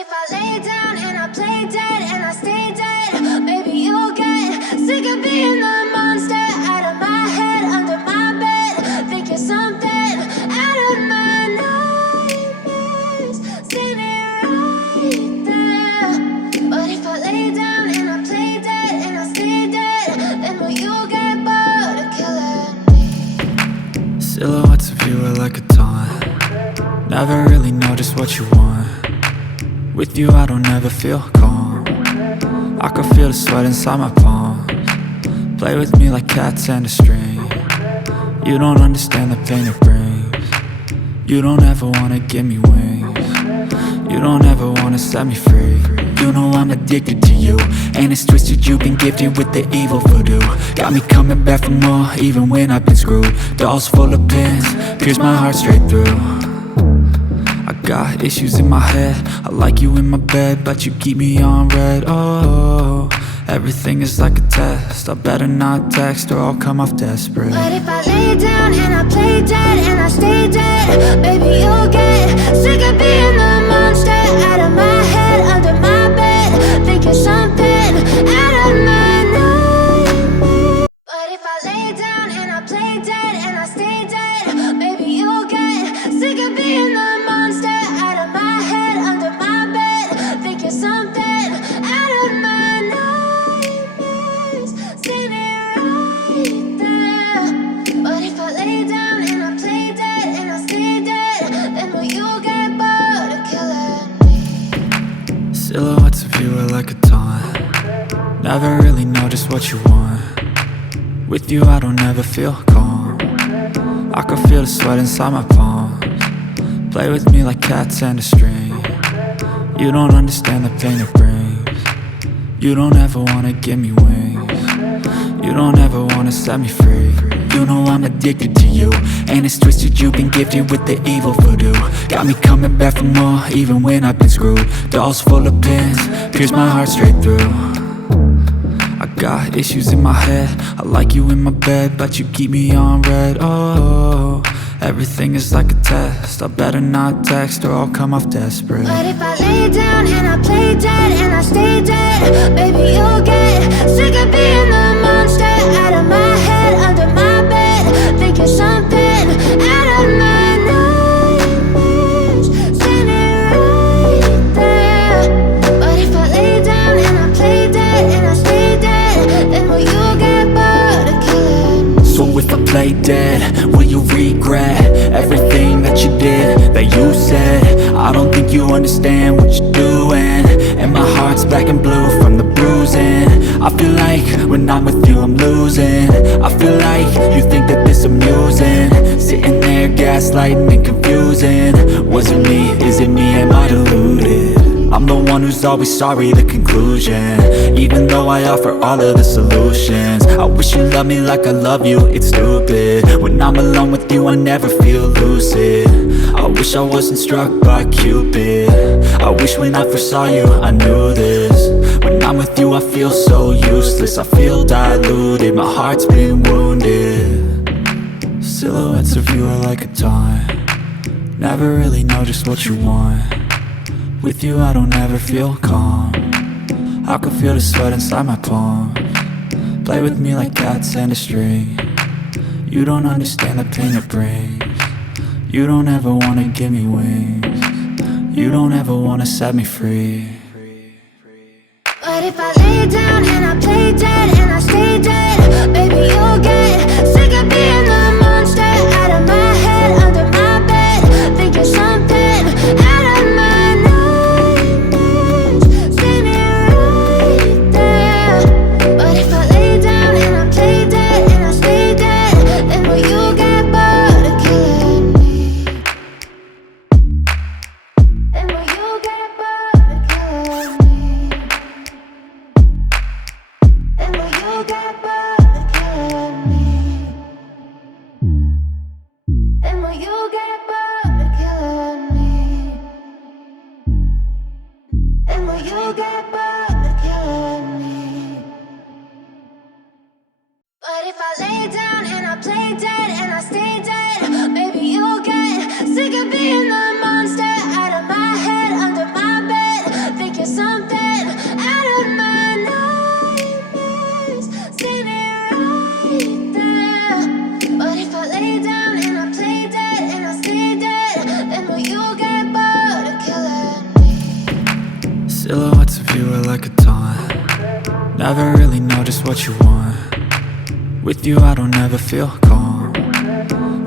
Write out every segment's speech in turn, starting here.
if I lay down and I play dead and I stay dead, maybe you'll get sick of being the monster out of my head, under my bed. Think you're something out of my nightmares, standing right there. But if I lay down and I play dead and I stay dead, then will you get bored of killing me? Silhouettes of you are like a taunt. Never really know just what you want. With you I don't ever feel calm. I can feel the sweat inside my palms. Play with me like cats and a string. You don't understand the pain it brings. You don't ever wanna give me wings. You don't ever wanna set me free. You know I'm addicted to you, and it's twisted, you've been gifted with the evil voodoo. Got me coming back for more, even when I've been screwed. Dolls full of pins, pierce my heart straight through. I got issues in my head, I like you in my bed, but you keep me on red. Oh, everything is like a test. I better not text or I'll come off desperate. But if I lay down and I play dead and I stay dead, baby you'll get sick of being the monster out of my head, under my bed. Think you're something out of my nightmares. But if I lay down and I play dead and I stay dead, baby you'll get sick of being the monster out of my head, under my bed. Think you're something out of my nightmares, standing right there. But if I lay down and I play dead and I stay dead, then will you get bored of killing me? Silhouettes of you are like a taunt. Never really know just what you want. With you I don't ever feel calm. I can feel the sweat inside my palms. Play with me like cats and a string. You don't understand the pain it brings. You don't ever wanna give me wings. You don't ever wanna set me free. You know I'm addicted to you, and it's twisted, you've been gifted with the evil voodoo. Got me coming back for more, even when I've been screwed. Dolls full of pins, pierce my heart straight through. I got issues in my head, I like you in my bed, but you keep me on red. Oh, everything is like a test. I better not text or I'll come off desperate. But if I lay down and I play dead and I stay dead, baby you'll get sick of being the monster out of my head, under my bed. Think you're something out of my nightmares, standing right there. But if I lay down and I play dead and I stay dead, then will you get bored of killing me? So if I play dead, will you regret everything that you did, that you said? I don't think you understand what you're doing, and my heart's black and blue from the bruising. I feel like when I'm with you I'm losing. I feel like you think that this amusing, sitting there gaslighting and confusing. Was it me? Is it me? Am I deluded? I'm the one who's always sorry, the conclusion, even though I offer all of the solutions. I wish you loved me like I love you, it's stupid. When I'm alone with you I never feel lucid. I wish I wasn't struck by Cupid. I wish when I first saw you I knew this. When I'm with you I feel so useless, I feel diluted, my heart's been wounded. Silhouettes of you are like a taunt. Never really know just what you want. With you I don't ever feel calm. I can feel the sweat inside my palms. Play with me like cats and a string. You don't understand the pain it brings. You don't ever wanna give me wings. You don't ever wanna set me free. But if I lay down and I play dead and I stay dead, baby you'll get sick of being the monster out of my head, under my bed. Think you're something out of my nightmares, standing right there. But if I lay down and I play dead and I stay dead, then will you get bored of killing me? Then will you get bored of killing me? Then will you get bored of killing me? Then will you get bored of killing me? Then will you get bored of killing me? But if I lay down and I play dead and I stay dead, baby you'll get sick of being the monster out of my head, under my bed. Silhouettes of you are like a taunt. Never really know just what you want. With you I don't ever feel calm.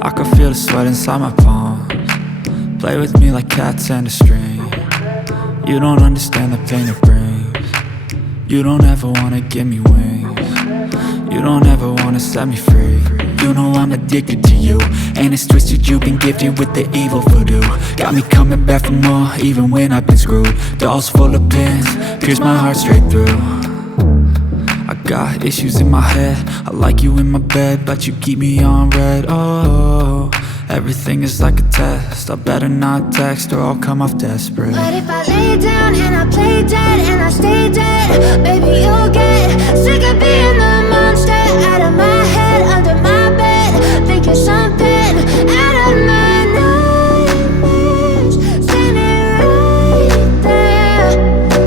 I can feel the sweat inside my palms. Play with me like cats and a string. You don't understand the pain it brings. You don't ever wanna give me wings. You don't ever wanna set me free. You know I'm addicted to you, and it's twisted, you've been gifted with the evil voodoo. Got me coming back for more, even when I've been screwed. Dolls full of pins, pierce my heart straight through. I got issues in my head, I like you in my bed, but you keep me on red. Oh, everything is like a test, I better not text or I'll come off desperate. But if I lay down and I play dead and I stay dead, baby you'll get sick of being the monster out of my head, under my bed, thinking something out of my nightmares, standing right there.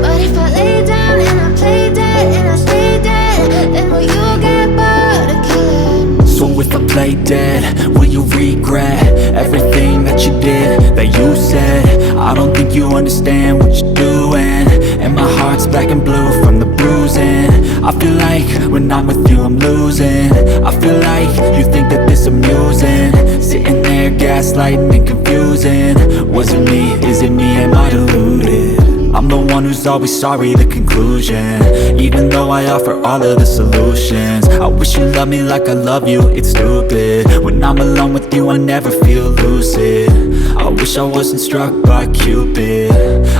But if I lay down and I play dead and I stay dead, then will you get bored of killing? So if I play dead, will you regret everything that you did, that you said? I don't think you understand what you're doing, and my heart's black and blue from the bruising. I feel like when I'm with you I'm losing. I feel like you think that this amusing, sitting there gaslighting and confusing. Was it me? Is it me? Am I deluded? I'm the one who's always sorry, the conclusion, even though I offer all of the solutions. I wish you loved me like I love you, it's stupid. When I'm alone with you I never feel lucid. I wish I wasn't struck by Cupid.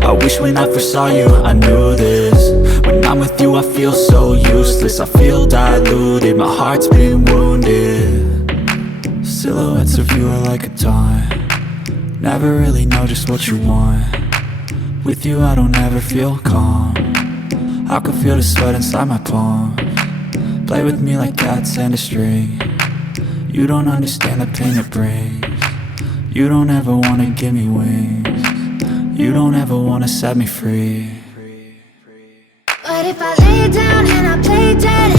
I wish when I first saw you I knew this. When I'm with you I feel so useless, I feel diluted, my heart's been wounded. Silhouettes of you are like a taunt. Never really know just what you want. With you I don't ever feel calm. I can feel the sweat inside my palms. Play with me like cats and a string. You don't understand the pain it brings. You don't ever wanna give me wings. You don't ever wanna set me free. But if I lay down and I play dead